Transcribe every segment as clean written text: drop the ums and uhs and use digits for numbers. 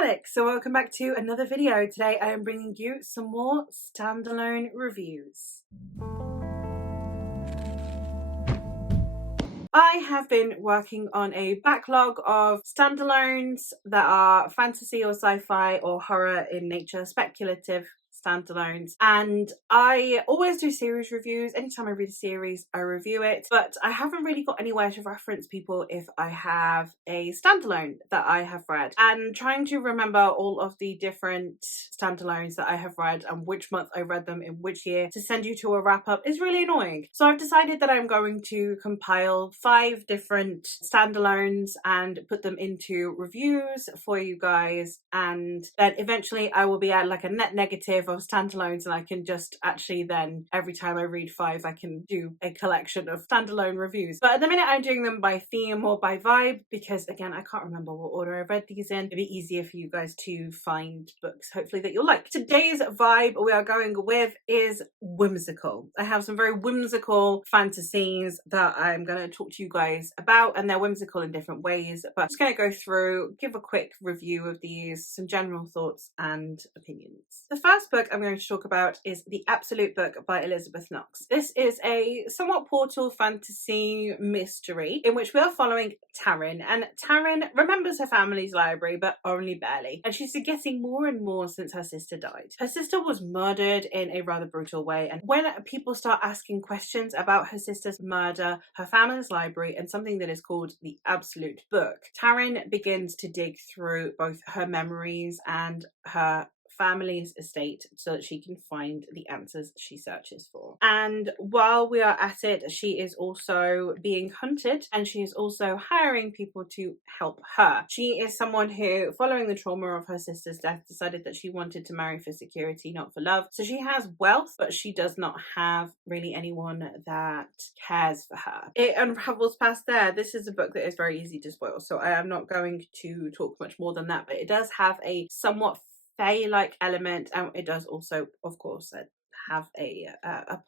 Alex, so welcome back to another video. Today I am bringing you some more standalone reviews. I have been working on a backlog of standalones that are fantasy or sci-fi or horror in nature, speculative standalones, and I always do series reviews. Anytime I read a series I review it, but I haven't really got anywhere to reference people if I have a standalone that I have read, and trying to remember all of the different standalones that I have read and which month I read them in which year to send you to a wrap-up is really annoying. So I've decided that I'm going to compile 5 different standalones and put them into reviews for you guys, and then eventually I will be at like a net negative of standalones, and I can just actually then every time I read 5 I can do a collection of standalone reviews. But at the minute I'm doing them by theme or by vibe, because again I can't remember what order I read these in. It'd be easier for you guys to find books hopefully that you'll like. Today's vibe we are going with is whimsical. I have some very whimsical fantasies that I'm going to talk to you guys about, and they're whimsical in different ways, but I'm just going to go through, give a quick review of these, some general thoughts and opinions. The first book I'm going to talk about is The Absolute Book by Elizabeth Knox. This is a somewhat portal fantasy mystery in which we are following Taryn, and Taryn remembers her family's library but only barely, and she's forgetting more and more since her sister died. Her sister was murdered in a rather brutal way, and when people start asking questions about her sister's murder, her family's library, and something that is called the Absolute Book, Taryn begins to dig through both her memories and her family's estate so that she can find the answers she searches for. And while we are at it, she is also being hunted, and she is also hiring people to help her. She is someone who, following the trauma of her sister's death, decided that she wanted to marry for security, not for love. So she has wealth, but she does not have really anyone that cares for her. It unravels past there. This is a book that is very easy to spoil, so I am not going to talk much more than that, but it does have a somewhat fae-like element, and it does also, of course, have a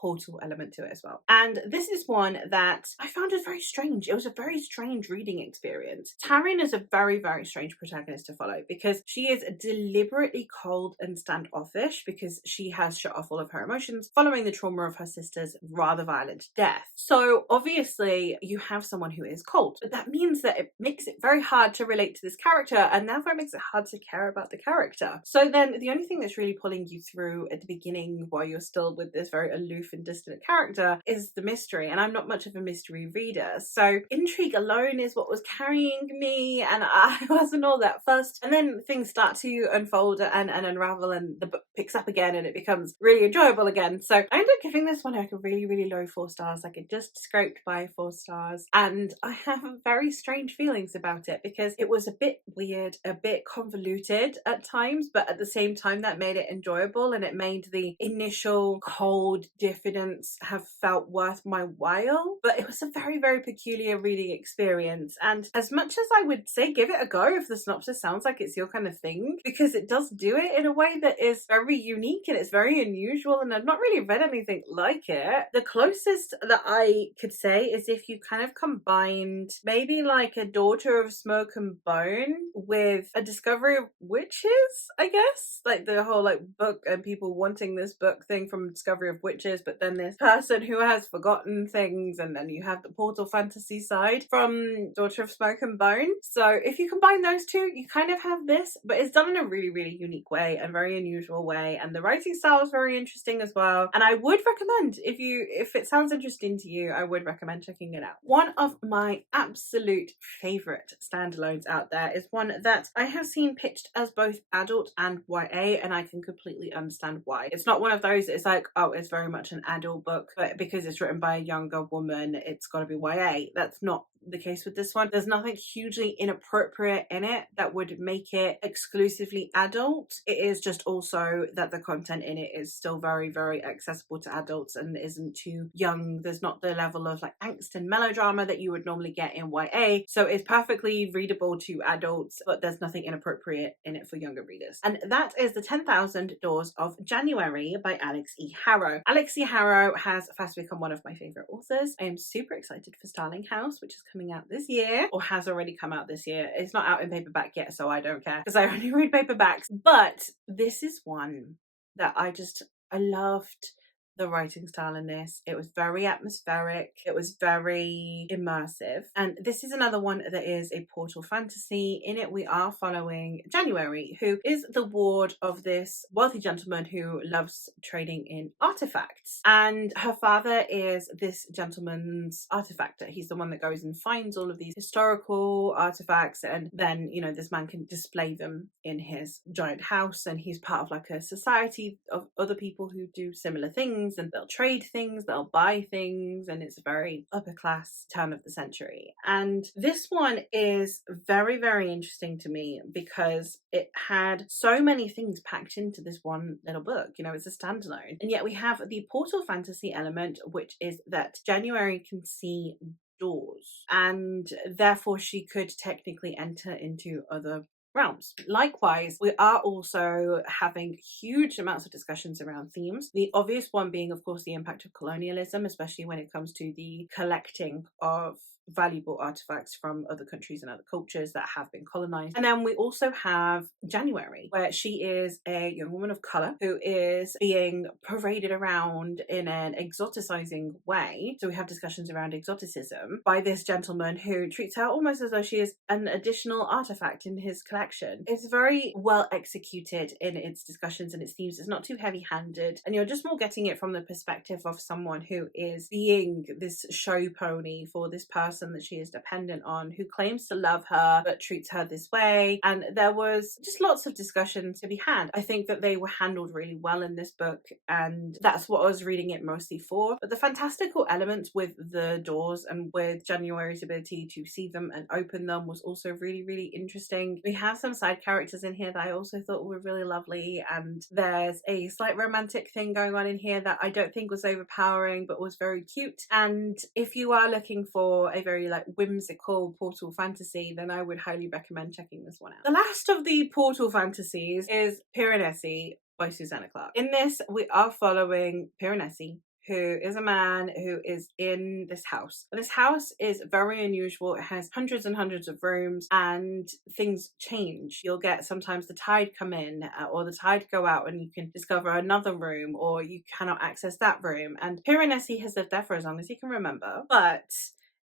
portal element to it as well. And this is one that I found it very strange. It was a very strange reading experience. Taryn is a very, very strange protagonist to follow, because she is deliberately cold and standoffish because she has shut off all of her emotions following the trauma of her sister's rather violent death. So obviously you have someone who is cold, but that means that it makes it very hard to relate to this character, and therefore it makes it hard to care about the character. So then the only thing that's really pulling you through at the beginning while you're still with this very aloof and distant character is the mystery, and I'm not much of a mystery reader, so intrigue alone is what was carrying me, and I wasn't all that fussed. And then things start to unfold and unravel, and the book picks up again and it becomes really enjoyable again. So I ended up giving this one like a really, really low 4 stars, like it just scraped by 4 stars, and I have very strange feelings about it because it was a bit weird, a bit convoluted at times, but at the same time that made it enjoyable, and it made the initial cold diffidence have felt worth my while. But it was a very, very peculiar reading experience, and as much as I would say give it a go if the synopsis sounds like it's your kind of thing, because it does do it in a way that is very unique and it's very unusual, and I've not really read anything like it. The closest that I could say is if you kind of combined maybe like a Daughter of Smoke and Bone with a Discovery of Witches, I guess, like the whole like book and people wanting this book thing from Discovery of Witches, but then this person who has forgotten things, and then you have the portal fantasy side from Daughter of Smoke and Bone. So if you combine those two, you kind of have this, but it's done in a really, really unique way and very unusual way, and the writing style is very interesting as well, and I would recommend, if it sounds interesting to you, I would recommend checking it out. One of my absolute favorite standalones out there is one that I have seen pitched as both adult and YA, and I can completely understand why. It's not one of those, it's like, oh, it's very much an adult book, but because it's written by a younger woman, it's got to be YA. That's not the case with this one. There's nothing hugely inappropriate in it that would make it exclusively adult. It is just also that the content in it is still very, very accessible to adults and isn't too young. There's not the level of like angst and melodrama that you would normally get in YA, so it's perfectly readable to adults, but there's nothing inappropriate in it for younger readers. And that is The 10,000 Doors of January by Alex E. Harrow. Alex E. Harrow has fast become one of my favorite authors. I am super excited for Starling House, which is coming out this year, or has already come out this year. It's not out in paperback yet, so I don't care because I only read paperbacks. But this is one that I loved the writing style in this. It was very atmospheric, it was very immersive, and this is another one that is a portal fantasy. In it we are following January, who is the ward of this wealthy gentleman who loves trading in artifacts, and her father is this gentleman's artifactor. He's the one that goes and finds all of these historical artifacts, and then, you know, this man can display them in his giant house, and he's part of like a society of other people who do similar things, and they'll trade things, they'll buy things, and it's a very upper class turn of the century. And this one is very, very interesting to me because it had so many things packed into this one little book. You know, it's a standalone, and yet we have the portal fantasy element, which is that January can see doors, and therefore she could technically enter into other realms. Likewise, we are also having huge amounts of discussions around themes. The obvious one being, of course, the impact of colonialism, especially when it comes to the collecting of valuable artifacts from other countries and other cultures that have been colonized. And then we also have January, where she is a young woman of color who is being paraded around in an exoticizing way. So we have discussions around exoticism by this gentleman who treats her almost as though she is an additional artifact in his collection. It's very well executed in its discussions and its themes. It's not too heavy-handed, and you're just more getting it from the perspective of someone who is being this show pony for this person that she is dependent on, who claims to love her but treats her this way. And there was just lots of discussions to be had. I think that they were handled really well in this book, and that's what I was reading it mostly for. But the fantastical elements with the doors and with January's ability to see them and open them was also really, really interesting. We have some side characters in here that I also thought were really lovely, and there's a slight romantic thing going on in here that I don't think was overpowering but was very cute. And if you are looking for a very like whimsical portal fantasy, then I would highly recommend checking this one out. The last of the portal fantasies is Piranesi by Susanna Clarke. In this, we are following Piranesi, who is a man who is in this house. And this house is very unusual. It has hundreds and hundreds of rooms, and things change. You'll get sometimes the tide come in or the tide go out, and you can discover another room, or you cannot access that room. And Piranesi has lived there for as long as he can remember, but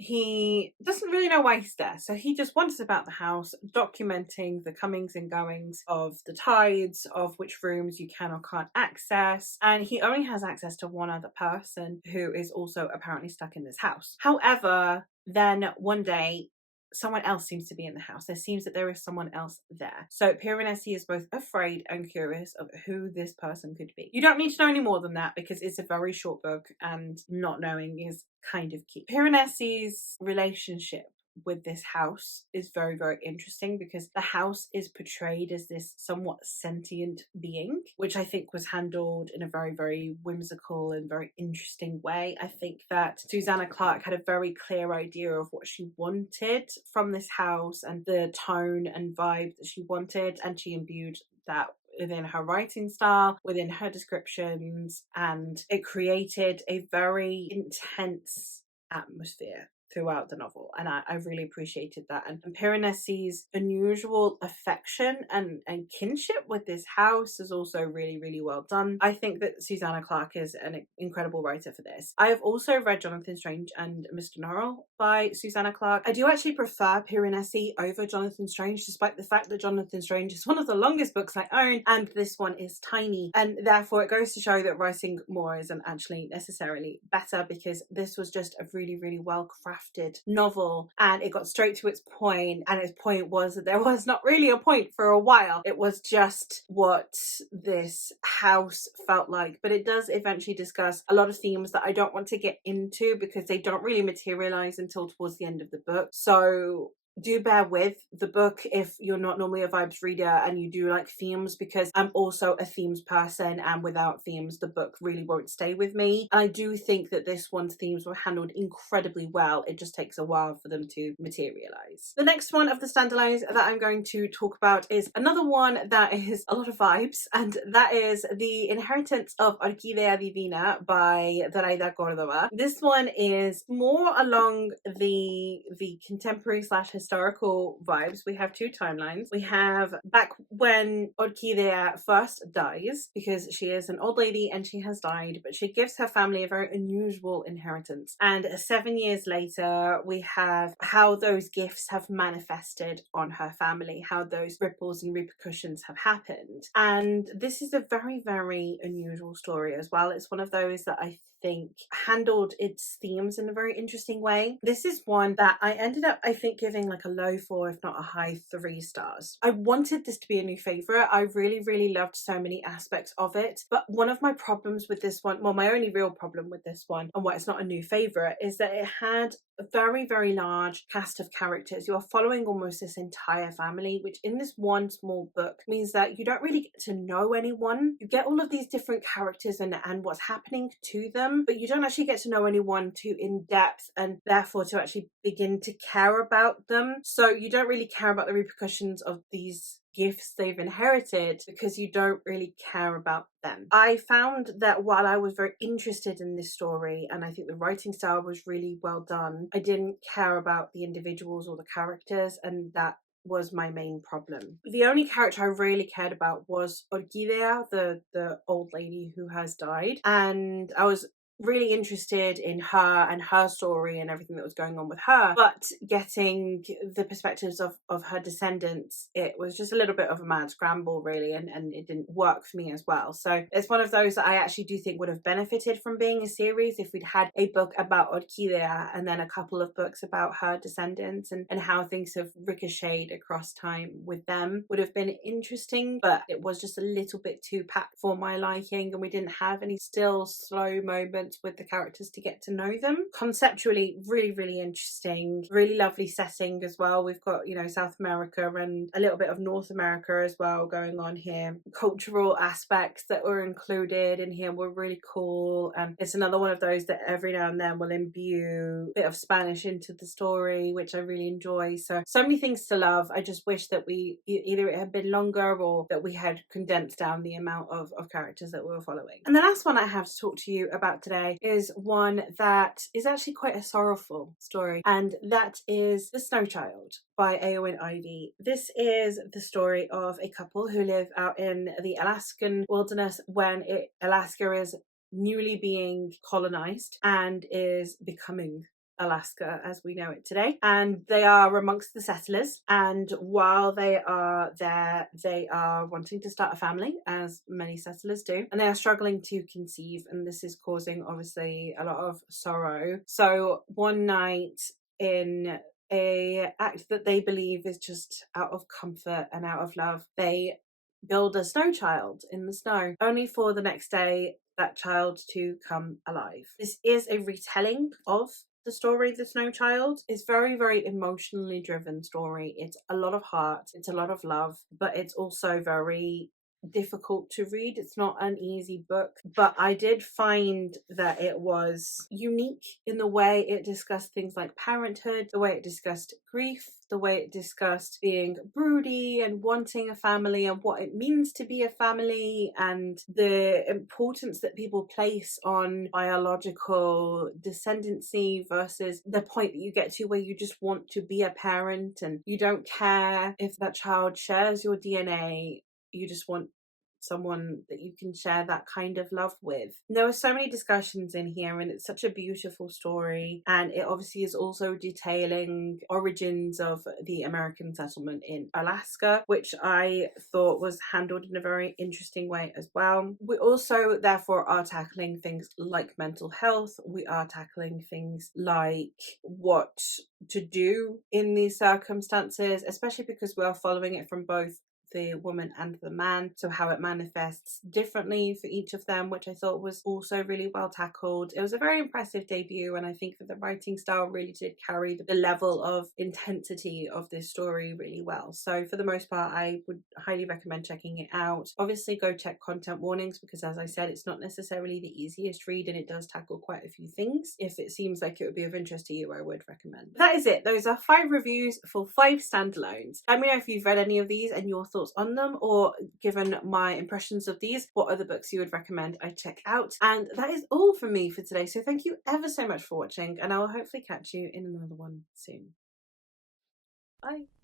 he doesn't really know why he's there. So he just wanders about the house, documenting the comings and goings of the tides, of which rooms you can or can't access. And he only has access to one other person who is also apparently stuck in this house. However, then one day, someone else seems to be in the house. There seems that there is someone else there. So Piranesi is both afraid and curious of who this person could be. You don't need to know any more than that because it's a very short book, and not knowing is kind of key. Piranesi's relationship with this house is very, very interesting because the house is portrayed as this somewhat sentient being, which I think was handled in a very, very whimsical and very interesting way. I think that Susanna Clarke had a very clear idea of what she wanted from this house and the tone and vibe that she wanted, and she imbued that within her writing style, within her descriptions, and it created a very intense atmosphere throughout the novel, and I really appreciated that. And Piranesi's unusual affection and kinship with this house is also really, really well done. I think that Susanna Clarke is an incredible writer for this. I have also read Jonathan Strange and Mr. Norrell by Susanna Clarke. I do actually prefer Piranesi over Jonathan Strange, despite the fact that Jonathan Strange is one of the longest books I own, and this one is tiny, and therefore it goes to show that writing more isn't actually necessarily better, because this was just a really, really well crafted novel, and it got straight to its point, and its point was that there was not really a point for a while. It was just what this house felt like, but it does eventually discuss a lot of themes that I don't want to get into because they don't really materialize until towards the end of the book. So do bear with the book if you're not normally a vibes reader and you do like themes, because I'm also a themes person, and without themes the book really won't stay with me. And I do think that this one's themes were handled incredibly well. It just takes a while for them to materialize. The next one of the standalones that I'm going to talk about is another one that is a lot of vibes, and that is The Inheritance of Orquídea Divina by Córdoba. This one is more along the contemporary / historical vibes. We have two timelines. We have back when Orquídea first dies, because she is an old lady and she has died, but she gives her family a very unusual inheritance. And 7 years later, we have how those gifts have manifested on her family, how those ripples and repercussions have happened. And this is a very, very unusual story as well. It's one of those that I think handled its themes in a very interesting way. This is one that I ended up, I think, giving like a low 4, if not a high 3 stars. I wanted this to be a new favorite. I really, really loved so many aspects of it. But one of my problems with this one, well, my only real problem with this one and why it's not a new favorite, is that it had a very, very large cast of characters. You are following almost this entire family, which in this one small book means that you don't really get to know anyone. You get all of these different characters and what's happening to them, but you don't actually get to know anyone too in depth, and therefore to actually begin to care about them. So you don't really care about the repercussions of these gifts they've inherited because you don't really care about them. I found that while I was very interested in this story, and I think the writing style was really well done, I didn't care about the individuals or the characters, and that was my main problem. The only character I really cared about was Orquídea, the old lady who has died, and I was really interested in her and her story and everything that was going on with her, but getting the perspectives of her descendants, it was just a little bit of a mad scramble really, and it didn't work for me as well. So it's one of those that I actually do think would have benefited from being a series if we'd had a book about Orquídea and then a couple of books about her descendants, and how things have ricocheted across time with them would have been interesting, but it was just a little bit too packed for my liking, and we didn't have any still slow moments with the characters to get to know them. Conceptually, really, really interesting, really lovely setting as well. We've got, you know, South America and a little bit of North America as well going on here. Cultural aspects that were included in here were really cool, and it's another one of those that every now and then will imbue a bit of Spanish into the story, which I really enjoy. So many things to love. I just wish that we either it had been longer or that we had condensed down the amount of characters that we were following. And the last one I have to talk to you about today is one that is actually quite a sorrowful story, and that is The Snow Child by Eowyn Ivey. This is the story of a couple who live out in the Alaskan wilderness when Alaska is newly being colonized and is becoming Alaska as we know it today, and they are amongst the settlers, and while they are there they are wanting to start a family, as many settlers do, and they are struggling to conceive, and this is causing obviously a lot of sorrow. So one night, in a act that they believe is just out of comfort and out of love, they build a snow child in the snow, only for the next day that child to come alive. This is a retelling of the story The Snow Child. Is very, very emotionally driven story. It's a lot of heart, it's a lot of love, but it's also very difficult to read. It's not an easy book, but I did find that it was unique in the way it discussed things like parenthood, the way it discussed grief, the way it discussed being broody and wanting a family and what it means to be a family, and the importance that people place on biological descendancy versus the point that you get to where you just want to be a parent and you don't care if that child shares your DNA. You just want someone that you can share that kind of love with. There are so many discussions in here, and it's such a beautiful story, and it obviously is also detailing origins of the American settlement in Alaska, which I thought was handled in a very interesting way as well. We also therefore are tackling things like mental health. We are tackling things like what to do in these circumstances, especially because we are following it from both the woman and the man, so how it manifests differently for each of them, which I thought was also really well tackled. It was a very impressive debut, and I think that the writing style really did carry the level of intensity of this story really well. So for the most part, I would highly recommend checking it out. Obviously, go check content warnings, because as I said, it's not necessarily the easiest read and it does tackle quite a few things. If it seems like it would be of interest to you, I would recommend. That is it. Those are 5 reviews for 5 standalones. Let me know if you've read any of these and your thoughts on them, or given my impressions of these, what other books you would recommend I check out. And that is all from me for today. So thank you ever so much for watching, and I will hopefully catch you in another one soon. Bye.